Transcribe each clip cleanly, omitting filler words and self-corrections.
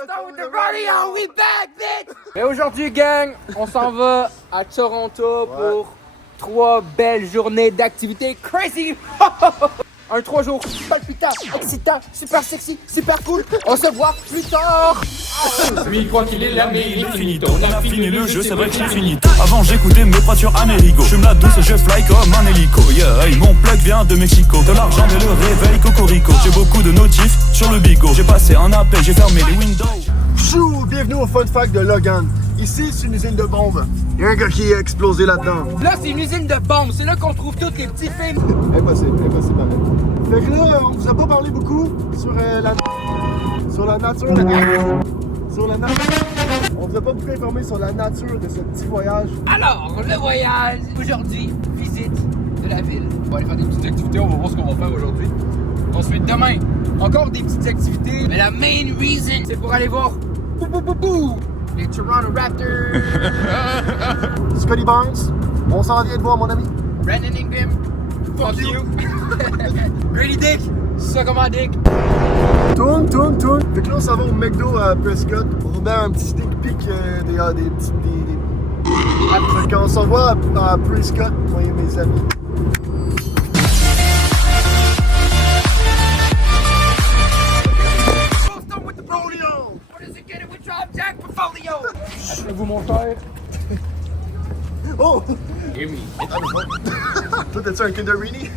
with the rodeo, we back, bitch! Et aujourd'hui, gang, on s'en va à Toronto pour 3 belles journées d'activité crazy! Un 3 jours palpitant, excitant, super sexy, super cool. On se voit plus tard! Lui il croit qu'il est là mais il est finito. On a fini le jeu, c'est vrai que c'est finito. Avant j'écoutais mes potes sur Amerigo. Je me la douce et je fly comme un hélico. Yeah, hey, mon plug vient de Mexico. De l'argent mais le réveil cocorico. J'ai beaucoup de notifs sur le bigot. J'ai passé un appel, j'ai fermé les windows. Chou, bienvenue au Fun Fact de Logan. Ici, c'est une usine de bombes. Il y a un gars qui a explosé là-dedans. Là, c'est une usine de bombes. C'est là qu'on trouve tous les petits films. Impossible, pareil. Fait que là, on vous a pas parlé beaucoup sur la nature. On vous a pas beaucoup informé sur la nature de ce petit voyage. Alors, le voyage, aujourd'hui, visite de la ville. On va aller faire des petites activités, on va voir ce qu'on va faire aujourd'hui. Ensuite, demain, encore des petites activités. Mais la main reason, c'est pour aller voir les Toronto Raptors. Scotty Barnes, on s'en vient de voir mon ami. Brandon Ingram, fuck you. Grady Dick, ça comment Dick. Tourne. Fait que là, on s'en va au McDo à Prescott. On va faire un petit sneak peek des petits... Fait qu'on s'en va à Prescott, moi et mes amis. Vous mon frère. Oh! Gimme. Toi, t'as-tu un Kinderini?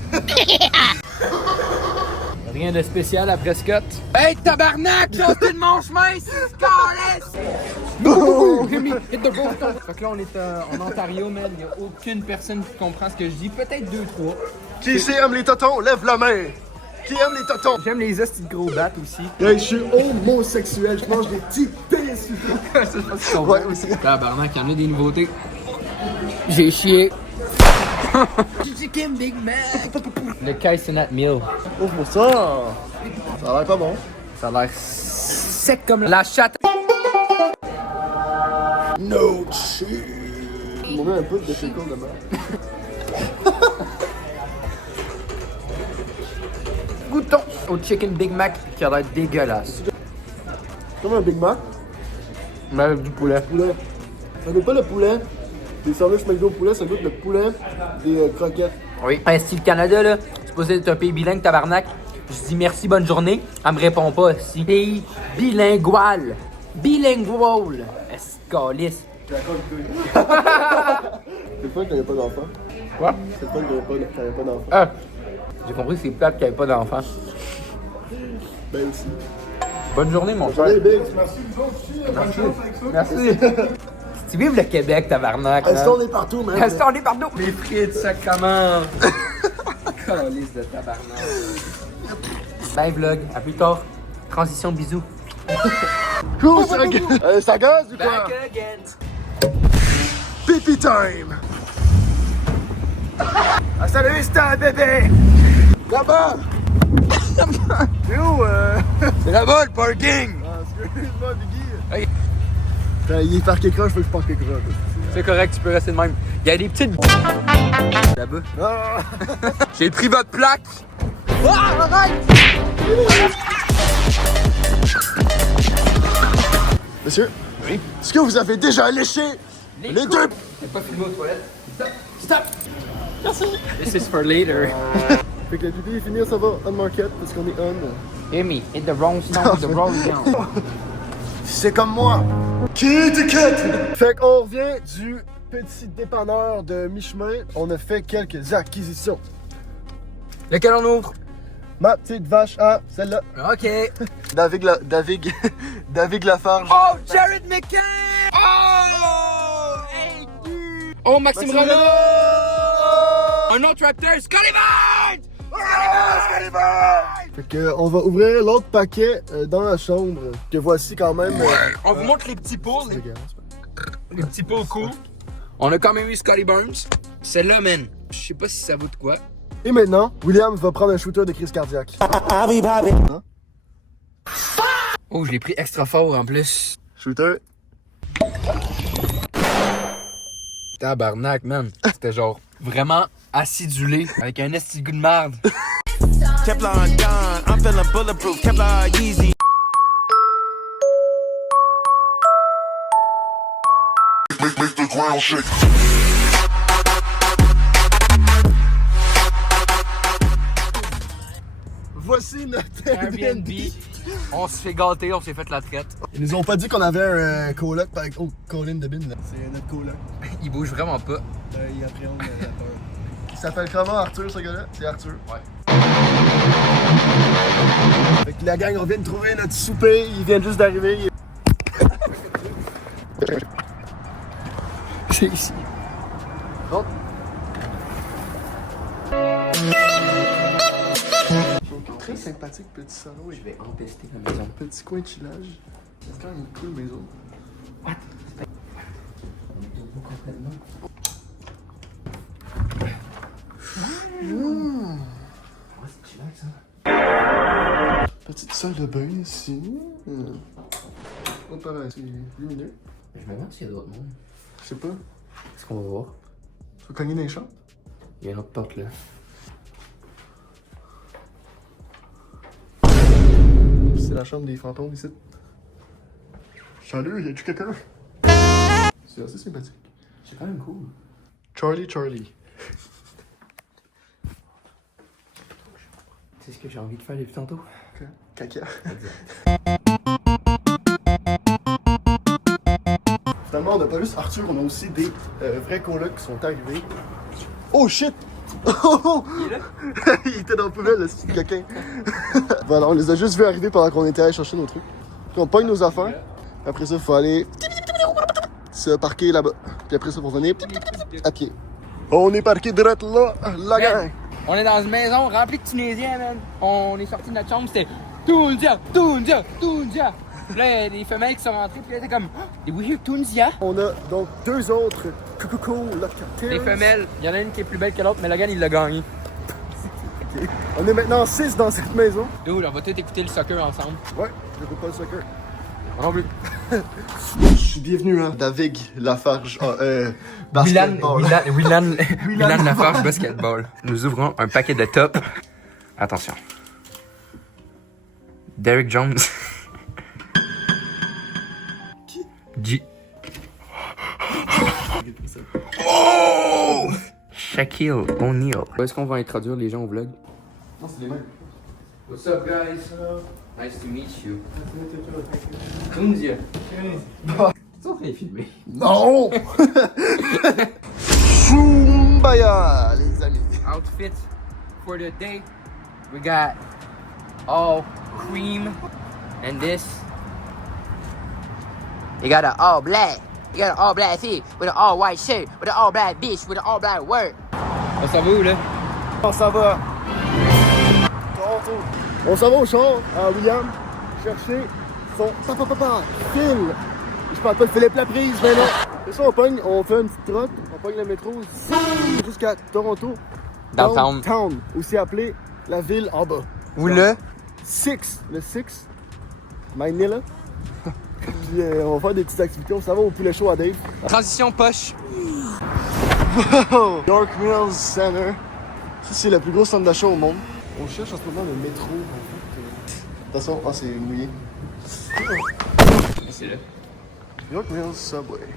Rien de spécial à Prescott. Hey tabarnak, là, c'est de mon chemin, c'est scarless! Gimme, hit the road. Fait que là, on est en Ontario, man. Il n'y a aucune personne qui comprend ce que je dis. Peut-être 2-3. Qui ici aime les totons? Lève la main! Qui aime les totons? J'aime les hosties de gros battes aussi. Hey, je suis homosexuel, je mange des petits pénis. Ouais, aussi. Tabarnak, il y en a des nouveautés. J'ai chié. Chicken Big Mac. Le Kaisenat Meal. Ouvre-moi ça! Ça a l'air pas bon. Ça a l'air sec comme la chatte. No cheese! Il m'a mis un peu de pickle de merde. Goûtons au Chicken Big Mac qui a l'air dégueulasse. Comme un Big Mac. Mais avec du poulet. Poulet. Ça goûte pas le poulet. Des sandwichs McDo poulet, ça goûte le poulet des croquettes. Oui. Hey, si le Canada, là, c'est supposé être un pays bilingue, tabarnak. Je dis merci, bonne journée. Elle me répond pas. Si. Pays bilingual. Bilingual. Escalisse. C'est le fun que t'avais pas d'enfant. Quoi? C'est le fun que t'avais pas d'enfant. Ah. J'ai compris que c'est plate qu'il n'y avait pas d'enfant. Ben aussi. Bonne journée, mon frère. Allez, Big, merci vous autres aussi. Bonne chance avec ça. Merci. Tu vives le Québec, tabarnak. Restons, on est partout, man. Restons, on est partout. Les frites, ça commence. Calice de tabarnak. Bye, vlog. À plus tard. Transition, bisous. Cool, ça gaze ou quoi? Back again. Pipi time! Hasta la vista, bébé! Là-bas! C'est où, C'est là-bas, le parking. Ah, excuse-moi, Biggie. Hey. Il est parqué croche, faut que je parque croche. C'est correct, tu peux rester de même. Il y a des petites... Là-bas. Ah! J'ai pris votre plaque. Ah, arrête! Monsieur? Oui? Est-ce que vous avez déjà léché les deux? J'ai pas filmé aux toilettes. Stop! Merci! This is for later. Fait que le pipi est fini, ça va on market parce qu'on est on. Hear me, hit the wrong stone, the wrong down. C'est comme moi. Fait qu'on revient du petit dépanneur de mi-chemin. On a fait quelques acquisitions. Lequel on ouvre? Ma petite vache à celle-là. Ok. David Lafarge. Oh, Jared McCann! Oh! Hey, dude! Oh, Maxime Renaud! Un autre Raptor, Scotty Barnes! Fait que on va ouvrir l'autre paquet dans la chambre. Que voici quand même. On vous montre les petits pots, c'est dégueulasse. les petits pots cool. On a quand même eu Scotty Barnes. Celle-là, man, je sais pas si ça vaut de quoi. Et maintenant, William va prendre un shooter de crise cardiaque. Oh, je l'ai pris extra fort en plus. Shooter. Tabarnak, man. C'était genre vraiment acidulé avec un esti de goût de merde. Kevlar gun, I'm feeling bulletproof. Kevlar Yeezy. ground shake. Voici notre Airbnb. On se fait gâter, on s'est fait la traite. Ils nous ont pas dit qu'on avait un coloc. Oh, Colin de Bin, là. C'est notre coloc. Il bouge vraiment pas. Il appréhende la peur. Il s'appelle comment Arthur, ce gars-là? C'est Arthur. Ouais. Fait que la gang, on vient de trouver notre souper. Ils viennent juste d'arriver. C'est ici. Bon. Très sympathique petit salon. Je vais empester la maison. Petit coin de chillage. C'est quand même une cool maison. What? On est debout complètement. Ouais, c'est chillax, ça. Petite salle de bain ici. Hop là, c'est lumineux. Je me demande s'il y a d'autres mondes. Je sais pas. Qu'est-ce qu'on va voir? Tu vas cogner dans les chambres? Il y a une autre porte là. C'est la chambre des fantômes ici. Salut, y'a-tu quelqu'un? C'est assez sympathique. C'est quand même cool. Charlie. C'est ce que j'ai envie de faire depuis tantôt. Caca. Finalement, on n'a pas juste Arthur, on a aussi des vrais colocs qui sont arrivés. Oh shit! Il est là? Il était dans la poubelle, là, c'est quelqu'un. Voilà, on les a juste vus arriver pendant qu'on était allé chercher nos trucs. Puis on pogne nos affaires. Après ça, il faut aller se parquer là-bas. Puis après ça, pour venir à pied. On est parqué direct là, la gang. On est dans une maison remplie de Tunisiens, man. On est sorti de notre chambre, c'était Tunisia. Là, les femelles qui sont rentrées, puis là, c'était comme Did we hear Tunisia? On a donc deux autres coucou locataires. Les femelles, il y en a une qui est plus belle que l'autre, mais le gars, il l'a gagné. Okay. On est maintenant 6 dans cette maison. Dude, on va tous écouter le soccer ensemble. Ouais, je veux pas le soccer. Non plus. Bienvenue à David Lafarge. Willan Lafarge basketball. Nous ouvrons un paquet de top. Attention. Derrick Jones. Qui? Oh! Shaquille O'Neal. Est-ce qu'on va introduire les gens au vlog? Non, c'est les mêmes. What's up, guys? Nice to meet you. Tunisia. Tu es en train de filmer? Non! Chumbaya, les amis. Outfit for the day. We got all cream and this. You got an all black. You got an all black tee with an all white shirt with an all black bitch with an all black word. On s'en va où là? On s'en va. Toronto. On s'en va au char à William chercher son Phil. Je parle pas de Philippe Laprise, mais non. C'est ça, on fait une petite trotte, on pogne le métro jusqu'à Toronto. Downtown, aussi appelé la ville en bas. Où le? Le Six, Manila. Puis on va faire des petites activités, on s'en va au poulet chaud à Dave. Transition poche. York Mills Center. Ça, c'est le plus gros centre d'achat au monde. On cherche en ce moment le métro, en fait. Attention, c'est mouillé. C'est là. York Mills Subway.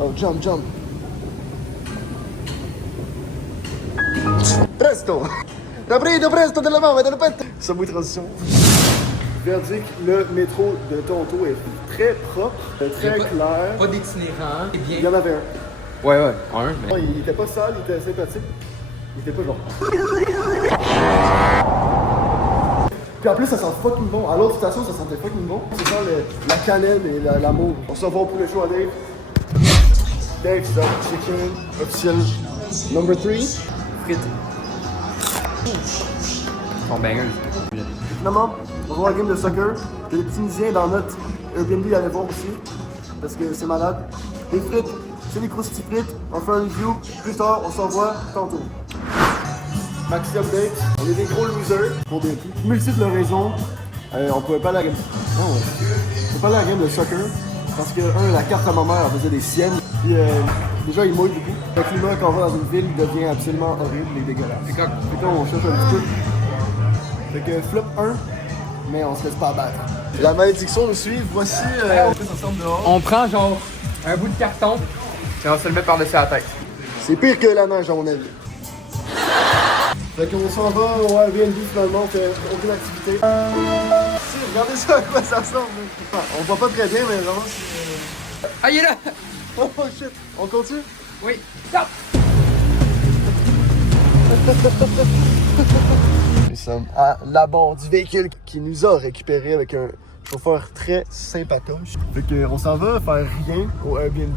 Oh, jump. Presto! Presto della mamma, della pette! Subway transition. Verdict, le métro de Toronto est très propre, très clair. Pas d'itinérant. C'est bien. Il y en avait un. Ouais, un, mais. Non, il était pas sale, il était sympathique. Il était pas genre. Puis en plus, ça sent fucking bon. À l'autre station, ça sentait fucking bon. C'est ça la cannelle et l'amour. On s'en va pour le show à Dave. Dave Stop Chicken officiel number 3. Frites. Sont bangers. Finalement, on va voir la game de soccer. Il y a des Tunisiens dans notre Airbnb, il y allait voir aussi. Parce que c'est malade. Les frites, c'est des croustilles frites. On fait un review. Plus tard, on s'en voit tantôt. Maxi update. On est des gros losers. Pour des multiples raisons. On pouvait pas aller à la game. Non, on pouvait pas aller à la game de soccer. Parce que, la carte à ma mère, elle faisait des siennes. Puis, déjà, il mouille beaucoup. Le climat, quand on va dans une ville, devient absolument horrible et dégueulasse. Et quand on cherche un petit peu. Fait que flop 1, mais on se laisse pas abattre. La malédiction nous suit. Voici. Ensemble dehors. On prend genre un bout de carton et on se le met par-dessus la tête. C'est pire que la neige, à mon avis. Fait qu'on s'en va au Airbnb finalement, on fait aucune activité. Si, regardez ça, à quoi ça ressemble. On voit pas très bien, mais vraiment c'est. Ah, il est là! Oh shit! On continue? Oui, stop! Nous sommes à l'abord du véhicule qui nous a récupéré avec un chauffeur très sympatoche. Fait qu'on s'en va faire rien au Airbnb.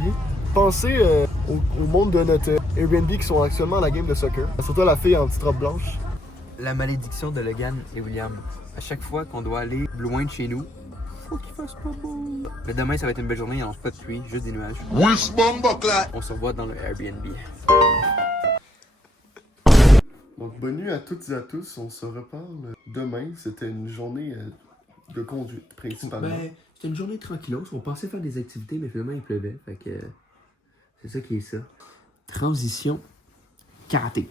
Pensez au monde de notre Airbnb qui sont actuellement à la game de soccer. Surtout la fille en petite robe blanche. La malédiction de Logan et William. À chaque fois qu'on doit aller loin de chez nous, faut qu'il fasse pas beau. Mais demain, ça va être une belle journée, il n'y a pas de pluie, juste des nuages. On se revoit dans le Airbnb. Donc bonne nuit à toutes et à tous, on se reparle demain. C'était une journée de conduite principalement. Ben, c'était une journée tranquillos. On pensait faire des activités, mais finalement il pleuvait. Fait que c'est ça qui est ça. Transition karaté.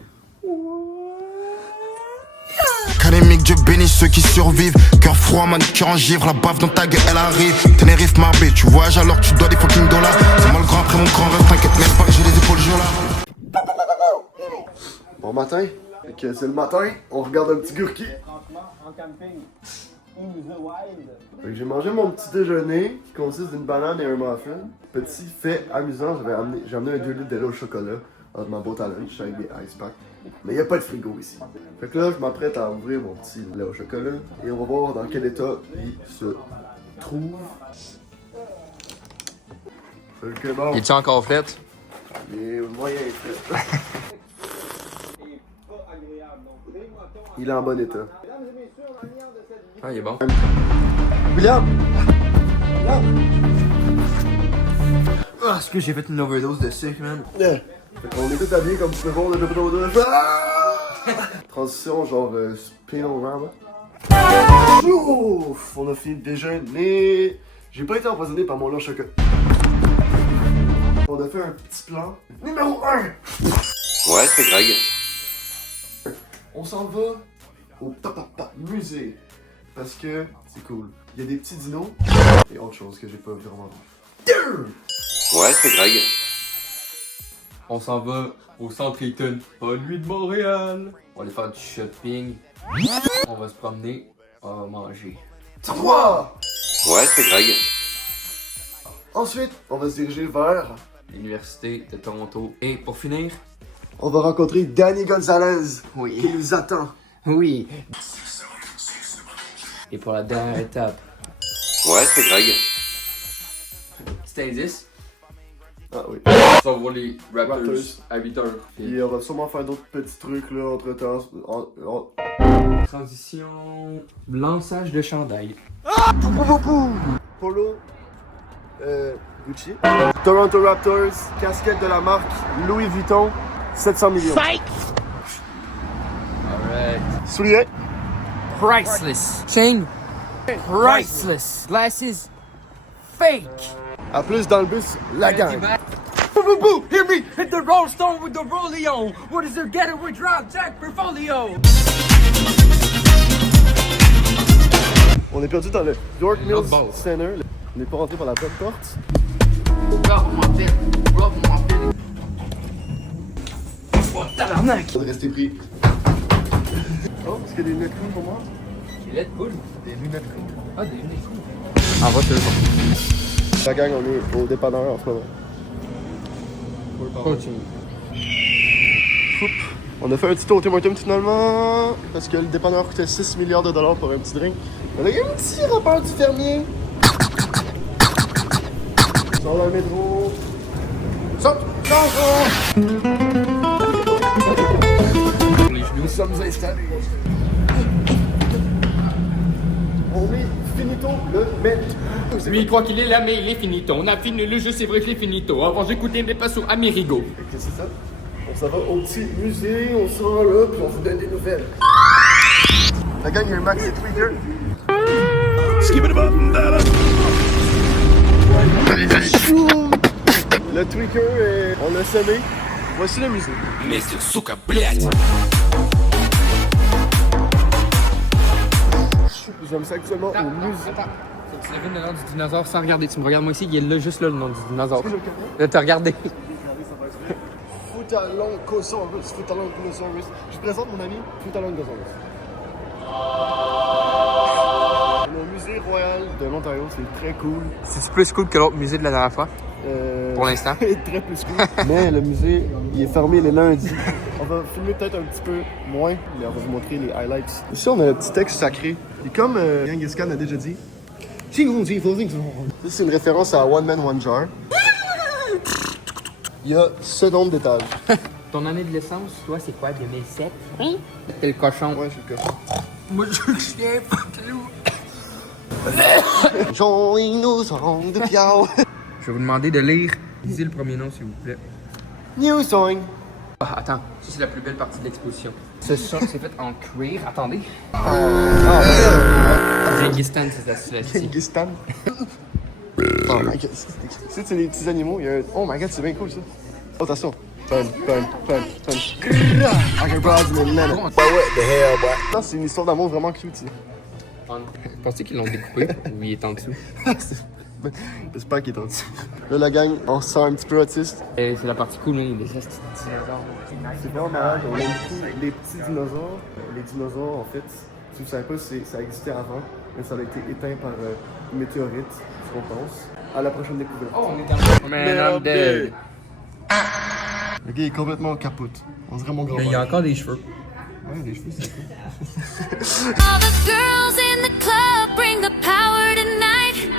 Canémique, Dieu bénisse ceux qui survivent. Cœur froid, man, cœur en givre. La baffe dans ta gueule, elle arrive. Tenerife, Marbella, tu voyages alors que tu dois des fucking dollars. C'est moi le grand après mon grand rêve. T'inquiète même pas que j'ai les épaules là. Bon matin, fait que c'est le matin, on regarde un petit gurki. En camping, in the wild. Fait que j'ai mangé mon petit déjeuner qui consiste d'une banane et un muffin. Petit fait amusant, j'ai amené un 2 litres de lait au chocolat entre ma boîte à lunch avec des ice packs. Mais il n'y a pas de frigo ici. Fait que là, je m'apprête à ouvrir mon petit lait au chocolat et on va voir dans quel état il se trouve. Fait que bon, Es-tu encore fait? il est moyen fait. Il est en bon état. Ah, il est bon. William! Ah, est-ce que j'ai fait une overdose de sucre, man? Fait qu'on est tous habillés comme tu peux voir de l'hôpital de transition genre Spinorama. Ouf! On a fini de déjeuner. J'ai pas été empoisonné par mon lait au chocolat. On a fait un petit plan. Numéro 1! Ouais, c'est Greg. On s'en va au musée. Parce que c'est cool. Il y a des petits dinos et autre chose que j'ai pas vraiment vu. Ouais, c'est Greg. On s'en va au centre Eaton, pas nuit de Montréal. On va aller faire du shopping. On va se promener, on va manger. 3! Ouais, c'est Greg. Ensuite, on va se diriger vers... L'Université de Toronto. Et pour finir, On va rencontrer Danny Gonzalez oui. qui nous attend. Oui. Et pour la dernière étape, Ouais, c'est Greg. petit indice, Ah oui. on va voir les Raptors Raptors. à 8h. Et on va sûrement faire d'autres petits trucs là entre temps. Transition, lançage de chandail. Polo Gucci. Toronto Raptors, casquette de la marque Louis Vuitton, 700 millions. Alright. Souliers. Priceless. Chain. Priceless. Glasses. Fake. À plus dans le bus, la gang. Boo boo boo! Hear me! Hit the roll stone with the rollio! What is there getting with drop jack portfolio? On est perdu dans le York Mills L'autre bord. Center. On n'est pas rentré par la bonne porte. Oh, tabarnak! On est resté pris. Oh, est-ce qu'il y a des lunettes cool pour moi? Des lunettes cool. Des lunettes cool. Ah, des lunettes cool. En va, c'est bon. La gang, on est au dépanneur en ce moment. Continue. On a fait un petit tour au Tim Hortons finalement, parce que le dépanneur coûtait 6 milliards de dollars pour un petit drink. On a eu un petit rapport du fermier. Sur le métro. Saute! Pour les genoux. Nous sommes installés. On est finito le mettre. Lui, il croit qu'il est là, mais il est finito. On a fini le jeu, c'est vrai que c'est finito. Avant, j'écoutais mes pas sur Amerigo. Qu'est-ce que c'est ça? On s'en va au petit musée, on se rend là, puis on vous donne des nouvelles. La gang, il y a un Maxi Tweaker. Le Tweaker, on l'a semé. Voici le musée. Mr. Suka, блядь. Nous sommes actuellement au musée. Tu devines le nom du dinosaure sans regarder. Tu me regardes moi ici, il est là, juste là, le nom du dinosaure. Est-ce que je le connais? Là, t'as regardé. Footalongosaurus. Footalongosaurus. Je présente mon ami Footalongosaurus. Le musée royal de l'Ontario, c'est très cool. C'est plus cool que l'autre musée de la dernière fois? Pour l'instant. Très plus cool. Mais le musée, il est fermé les lundis. On va filmer peut-être un petit peu moins, mais on va vous montrer les highlights. Ici, on a le petit texte sacré. Et comme Genghis Khan a déjà dit, ça, c'est une référence à One Man, One Jar. Il y a ce nombre d'étages. Ton année de naissance, toi, c'est quoi, 2007? Oui. T'es le cochon. Ouais, je suis le cochon. Moi, je suis le chien, fuck you. Jean-Innocent de Piao. Je vais vous demander de lire. Lisez le premier nom, s'il vous plaît. New Song. Ah, attends, ça, c'est la plus belle partie de l'exposition. C'est ça, c'est fait en cuir. Attendez. Genghis Khan, c'est ça, Genghis Khan. Oh my god. C'est les petits animaux. Il y a un... Oh my god, c'est bien cool ça. Oh, attention. Fun. Like a brother in Atlanta. What the hell, boy? Non, c'est une histoire d'amour vraiment cute. Ça. Pensez qu'ils l'ont découpé ou il est en dessous? J'espère qu'il est en dessous. Là, la gang, on se sent un petit peu autiste. Et c'est la partie cool, hein, des dinosaures. C'est vraiment malade. On aime beaucoup les petits dinosaures. Les dinosaures, en fait, si vous ne savez pas, ça existait avant, mais ça a été éteint par une météorite, ce qu'on pense. À la prochaine découverte. Oh, on est quand même. Man, I'm dead. Le gars est complètement capote. On dirait mon grand-père. Il y a encore des cheveux. Ouais, des cheveux, c'est cool. All the girls in the club bring the power tonight.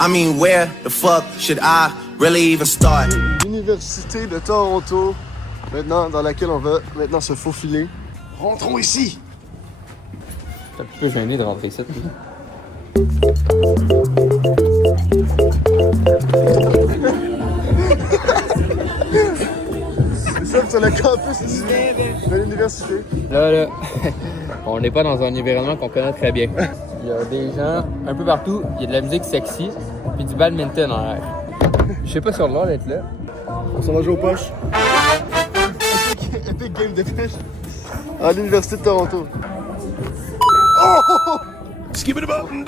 I mean, where the fuck should I really even start? L'Université de Toronto, maintenant, dans laquelle on va maintenant se faufiler. Rentrons ici! T'es un peu gêné de rentrer ici. C'est ça, c'est le campus ici de l'université. Là, on n'est pas dans un environnement qu'on connaît très bien. Il y a des gens un peu partout, il y a de la musique sexy, puis du badminton en l'air. Je sais pas sur l'heure d'être là. On s'en va jouer aux poches. Epic game de pêche à l'Université de Toronto. Oh! Skip it about and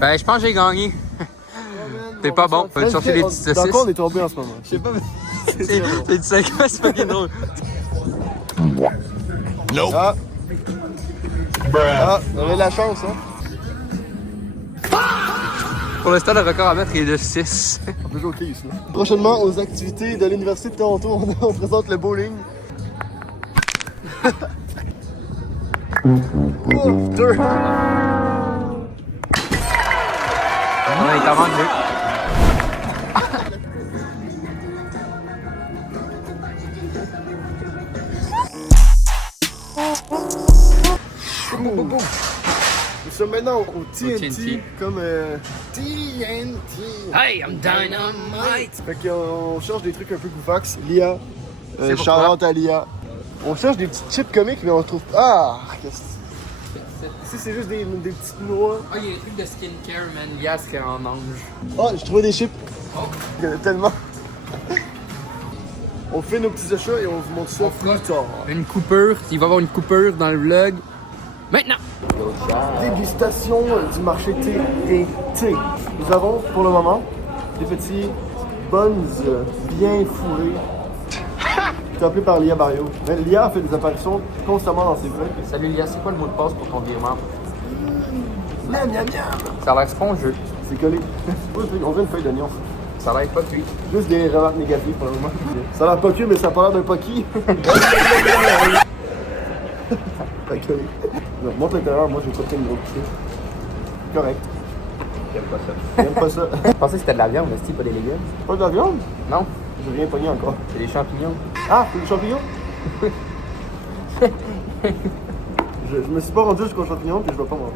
Ben, je pense que j'ai gagné. T'es pas bon, faut te chercher des petites saucisses. D'accord, on est tombé en ce moment. Je sais pas, mais c'est du 5 ans, c'est fucking drôle. Ah! Ah, on avait de la chance, hein? Pour l'instant, le record à mettre est de 6. On peut jouer au quai ici. Prochainement, aux activités de l'Université de Toronto, on présente le bowling. Oh, deux! On est en manque deux. Nous sommes maintenant au TNT, TNT. comme TNT. Hey, I'm dynamite! Fait qu'on cherche des trucs un peu goofax. Lia, C'est pourquoi? Charlotte à Lia. On cherche des petits chips comiques, mais on trouve pas. Ah! Qu'est-ce que ici, c'est juste des petites noix. Ah, il y a des trucs de skincare, man. Yas qui est en ange. Oh, j'ai trouvé des chips. Oh. Il y en a tellement. On fait nos petits achats et on vous montre ça plus tard. Une coupure, il va y avoir une coupure dans le vlog. Maintenant! Dégustation du marché thé et thé. Nous avons pour le moment des petits buns bien fourrés. C'est appelé par Lia Barrio. Mais Lia a fait des apparitions constamment dans ses vlogs. Salut Lia, c'est quoi le mot de passe pour ton virement? Miam miam miam! Ça a l'air spongieux. C'est collé. On veut une feuille d'oignon. Ça a l'air pas cuit. Juste des remarques négatives pour le moment. Ça a l'air pas cul, mais ça a pas l'air d'un pocky. Fait que, non, montre l'intérieur, moi j'ai pas pris une grosse cuisse. Correct. J'aime pas ça. J'aime pas ça. Je pensais que c'était de la viande, mais c'est pas des légumes. Pas de la viande? Non, J'ai rien pogné encore. c'est des champignons. Ah, c'est des champignons? je me suis pas rendu jusqu'aux champignons, puis je vais pas moi.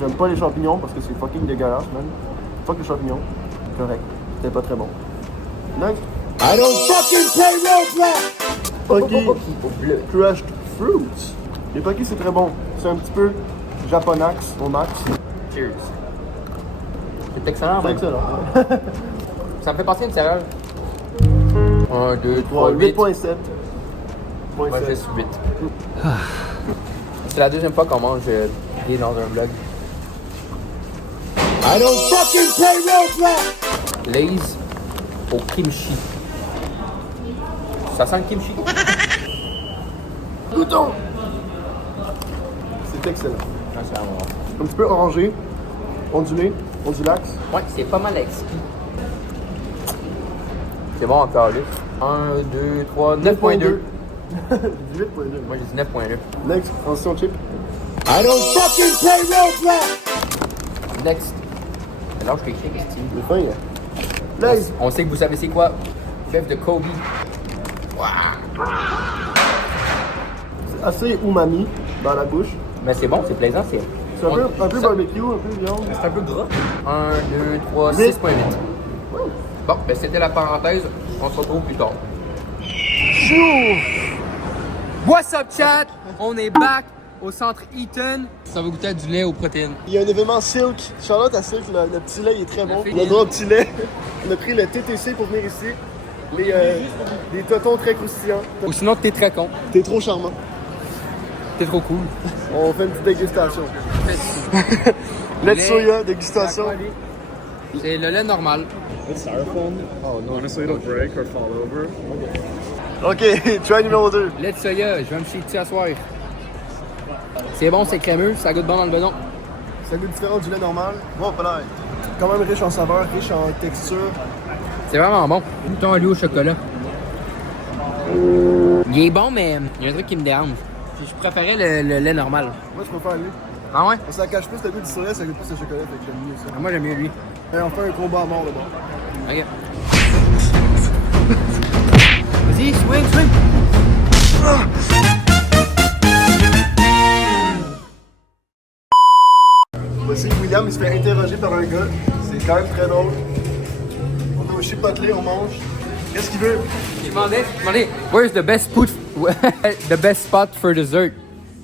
J'aime pas les champignons parce que c'est fucking dégueulasse, man. Fuck les champignons. Correct. C'était pas très bon. Next. I don't fucking play Roblox! Pocky Crushed Fruits. Les Pocky c'est très bon. C'est un petit peu japonax au max. Cheers. C'est excellent. C'est man. excellent. Ça me fait penser à une céréale. 1, 2, 3, 8. 8.7. Moi, j'ai su 8. C'est la deuxième fois qu'on mange des dans un vlog. I don't fucking play Roblox! Lay's au kimchi. Ça sent le kimchi? Goûtons! C'est excellent. Ah, c'est vraiment bon. Un petit peu orangé, ondulé, ondulax. Ouais, c'est pas mal exquis. C'est bon encore, là. 1, 2, 3, 9.2. 18.2. Moi, j'ai dit 9.2. Next, transition chip. I don't fucking play Roblox! Next. Alors, je t'écris, Steve. Le fin, là. Lays! On sait que vous savez c'est quoi? Bœuf de Kobe. C'est assez umami dans la bouche. Mais c'est bon, c'est plaisant. C'est C'est un peu barbecue, un peu viande. C'est un peu gras. 1, 2, 3, 8. 6.8. Bon, ben c'était la parenthèse. On se retrouve plus tard. What's up, chat? On est back au centre Eaton. Ça va goûter à du lait aux protéines. Il y a un événement Silk. Charlotte à Silk, le petit lait il est très bon. On a droit au petit lait. On a pris le TTC pour venir ici. Des totons très croustillants. Ou sinon, t'es très con. T'es trop charmant. T'es trop cool. On fait une petite dégustation. Lait de soya, dégustation. C'est le lait normal. Ok, try numéro 2. Lait de soya, je vais me chier dessus à soir. C'est bon, c'est crémeux, ça goûte bon dans le bedon. C'est un goût différent du lait normal. Bon, pas l'air. Quand même riche en saveur, riche en texture. C'est vraiment bon. Goûtons à lui au chocolat. Il est bon, mais il y a un truc qui me dérange. Je préférais le lait normal. Moi, je préfère lui. Ah ouais? Ça cache plus le goût du soya, ça goûte plus le chocolat, fait que j'aime mieux ça. Ah, moi, j'aime mieux lui. Et on fait un combat à mort là-bas. Ok. Vas-y, swing, swing! Voici William, il se fait interroger par un gars. C'est quand même très drôle. On est au chipotle, on mange. Qu'est-ce qu'il veut? Je demandais, where's the best the best spot for dessert?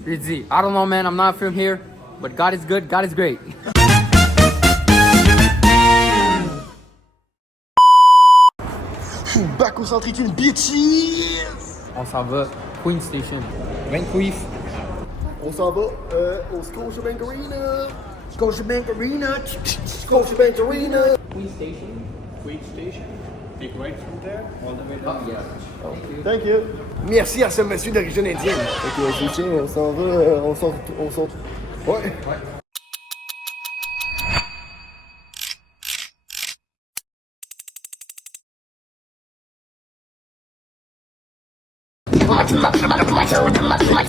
J'ai dit, I don't know, man, I'm not from here, but God is good, God is great. Back au centre Eaton, bitches! On s'en va, Queen Station. Vancouver. On s'en va au Scotiabank Arena. Scotiabank Arena. Scotiabank Arena. Queen Station. Queen Station. Take right from there, all the way down. Oh, yeah. Thank you. Merci à ce monsieur d'origine indienne. Ok, je tiens, on s'en va, on s'en... Ouais.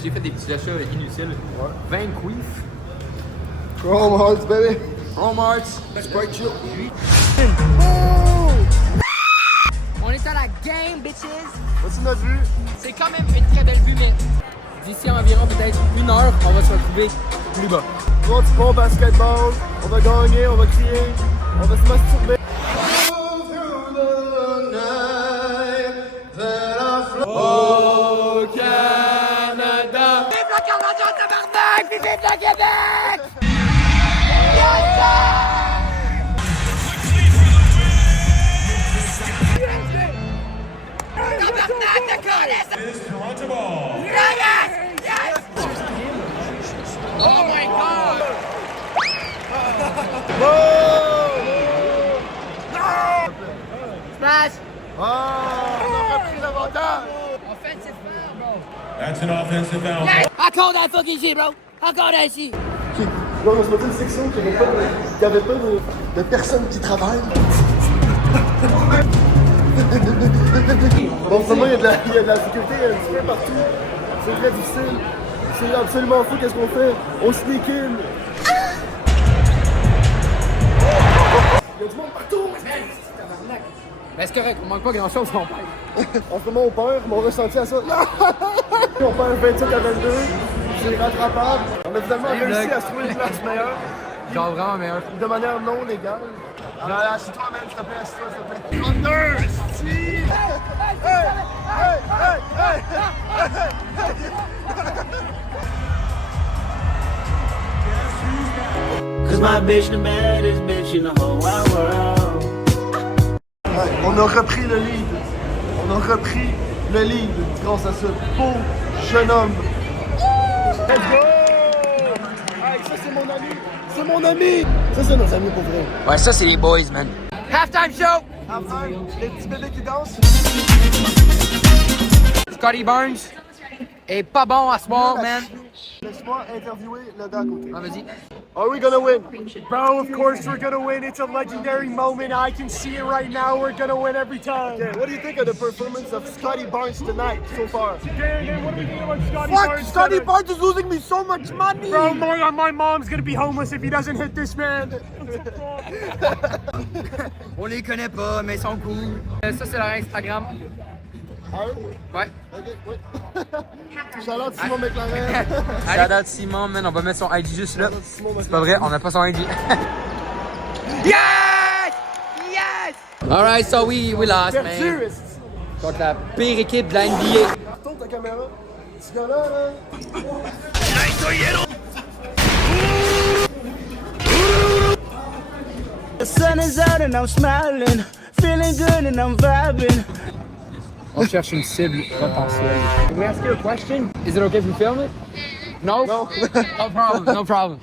J'ai fait des petits achats inutiles. Vancouver. Chrome Hearts, baby. Walmart. Sprite Chill. On est à la game, bitches. Voici notre vue. C'est quand même une très belle vue, mais d'ici environ peut-être 1 heure, on va se retrouver plus bas. Gros petit bon basketball. On va gagner, on va crier. On va se masturber. Au Canada! Vive le Canada, tabarnak! Vive le Québec! Tabarnak de connaisse! Yes! Yes! Oh my God! Smash! Ah, on a repris l'avantage. Offensive foul, bro! That's an offensive foul. Yes! I call that fucking shit, bro! I call that shit! Là, on se mettait une section qui avait pas de personnes qui travaillent. Bon, vraiment, il y a de la sécurité un petit peu partout. C'est très difficile. C'est absolument fou, qu'est-ce qu'on fait? On sneak in. Il y a du monde partout. Ben c'est correct, on manque pas grand chose, on perd. En ce moment, on perd, mais on ressenti à ça. On perd 25 à 22. C'est rattrapable. On a finalement réussi à se trouver une place meilleure. Genre vraiment meilleur. De manière non légale. Alors, assis-toi, man, s'il te plaît, assis-toi, s'il te plaît. Thunder! Si! Cause my bitch the baddest bitch in the whole world. On a repris le lead. On a repris le lead grâce à ce beau jeune homme. Let's go! Hey, ça c'est mon ami! C'est mon ami! Ça c'est nos amis pour vrai. Ouais, ça c'est les boys, man. Halftime show! Les petits bébés qui dansent. Scotty Barnes est pas bon à ce soir, man. Laisse-moi interviewer le gars à côté. Ah, vas-y. Are we gonna win? Bro, of course we're gonna win. It's a legendary moment. I can see it right now. We're gonna win every time. Okay, what do you think of the performance of Scotty Barnes tonight so far? Dan, what do we think about Scotty Fuck, Barnes? Scotty Barnes is losing me so much money! Bro, my mom's gonna be homeless if he doesn't hit this man. On les connaît pas, mais ils sont cool. Ça, c'est leur Instagram. Ah oui? Ouais. Ok, oui. Shout-out Simon McLaren. Shout-out Simon, man. On va mettre son IG juste là. C'est pas vrai, on n'a pas son IG. Yes! Yes! Alright, so we lost, man. Perdu, est-ce que- Contre la pire équipe de la NBA. Retourne ta caméra. Ce gars-là, là. The sun is out and I'm smiling, feeling good and I'm vibing. On cherche une cible potentielle. Can we ask you a question? Is it okay if we film it? No? No. No problem, no problem.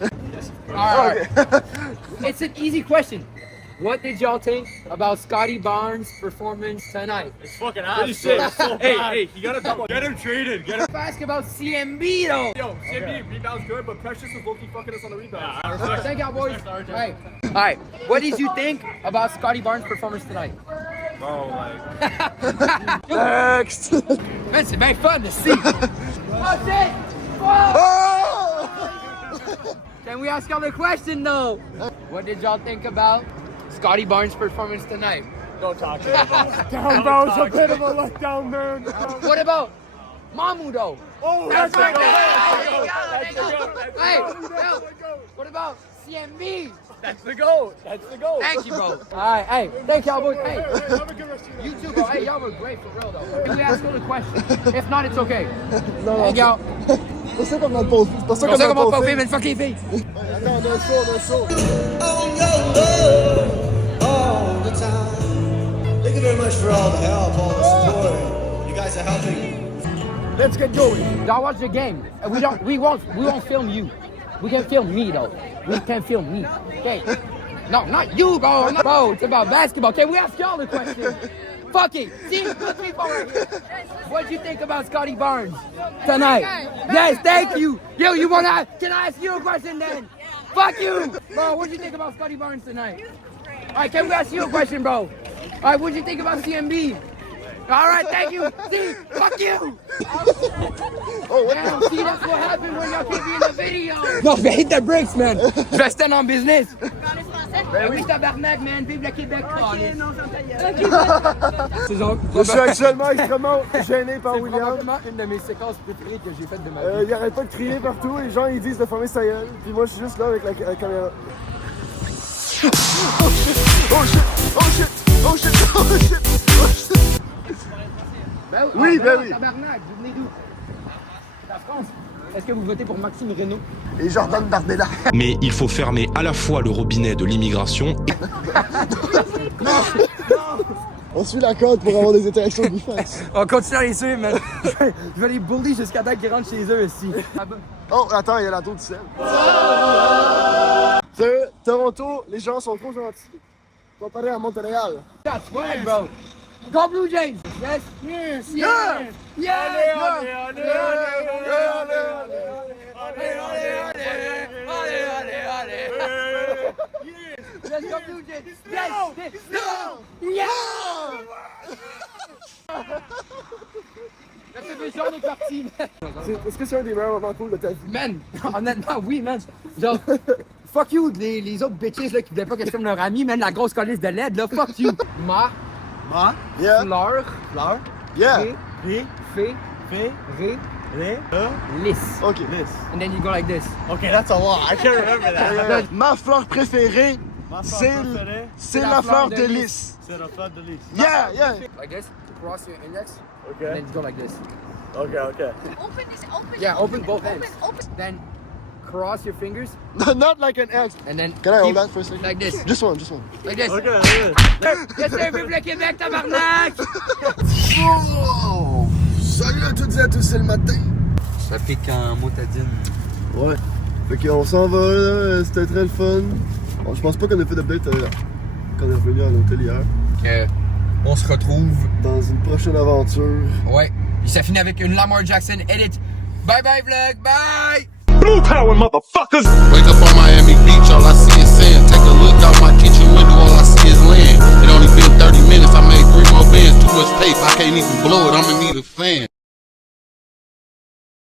Alright. It's an easy question. What did y'all think about Scotty Barnes' performance tonight? Fucking ass. Hey, you gotta Get him traded, get him. Ask about CMB though. Yo, CMB rebounds good, but Precious is low-key fucking us on the rebound. Thank y'all, boys. Alright. Alright. What did you think about Scotty Barnes' performance tonight? Bro, like. Next! Man, c'est bien fun to see. Oh shit! Whoa! Can we ask y'all a question though? What did y'all think about Scotty Barnes' performance tonight? Don't talk to me. Down, bro, it's a bit of a letdown, man. What about Mamu though? Oh, That's that's right. the Hey, yo, what about CMB? That's the goat. That's the goat. Thank you, bro. Alright, hey, thank y'all boys. Hey, Have a good rest of your you too, bro. Hey, y'all were great for real though. Can we ask y'all a question? If not, it's okay. Non, Thank y'all. c'est pas ça qu'on a posé. C'est pas ça On qu'on sait a comment pas posé. mais fuck les filles. Attends, on a un saut. all the time. Thank you very much for all the help, all the support. You guys are helping. Let's get going. Y'all watch the game. We won't film you. We can film me though. We can film me. Okay. No, not you, bro. Bro, it's about basketball. Can we ask y'all a question? Fuck it. See, put me forward here. What'd you think about Scotty Barnes tonight? Yes, thank you. Yo, you wanna? Can I ask you a question then? Fuck you, bro. What'd you think about Scotty Barnes tonight? All right, can we ask you a question, bro? All right, what'd you think about CMB? All right, thank you. See, fuck you. Damn, see, that's what happened when y'all can't be in the video. Non, je vais hit the bricks, man. Je vais stand en business. Ben oui, tabarnak, man. Vive le Québec. C'est genre... Je suis actuellement extrêmement gêné par C'est William. probablement une de mes séquences préférées que j'ai faites de ma vie. Il arrête pas de crier partout, les gens ils disent de fermer sa gueule, puis moi je suis juste là avec la caméra. Oh shit! Oh shit! Oh shit! Oh shit! Oh shit! Oh shit! Ben Oui, ben oui. Tabarnak, vous venez d'où? La France. Est-ce que vous votez pour Maxime Renault? Et Jordan Bardella. Mais il faut fermer à la fois le robinet de l'immigration et... On suit la code pour avoir des interactions différentes. On continue à les suivre, man. Je vais les bully jusqu'à temps qu'ils rentrent chez eux aussi. Oh, attends, il y a la tour du sel. Sérieux, Toronto, les gens sont trop gentils. Comparé à Montréal. That's right, bro. Go Blue Jays! Yes! Yes! Yes! Yes! Let's go Blue Jays! Yes! No! Yes! La télévision est partie, man! Est-ce que c'est un des meilleurs moments cool de ta vie? Man! Honnêtement, oui, man! Genre, fuck you, les autres bitches là, qui voulaient pas que je filme leur ami, man, la grosse colisse de LED, là, fuck you! Yeah. Fleur, Yeah. lisse. Ok. And then you go like this. Okay, that's a lot. I can't remember that. Ma fleur préférée, c'est la fleur de lys. C'est la fleur de lys. Yeah, yeah. Like this, cross your index, Okay. and then you go like this. Okay. Open, is it open? Yeah, open both ends. Open. Then cross your fingers Not like an X. and then Can I hold keep that for a second? like this. Just one. Like this. Okay. Yes, sir, vive le Québec, tabarnak! Oh! Salut à toutes et à tous, c'est le matin. Ça pique en motadine. Ouais. Fait qu'on s'en va là, c'était très le fun. Bon, je pense pas qu'on a fait d'update quand on est revenu à l'hôtel hier. On se retrouve. Dans une prochaine aventure. Ouais. Et ça finit avec une Lamar Jackson edit. Bye bye vlog, bye! Blue power, motherfuckers! Wake up on Miami Beach, all I see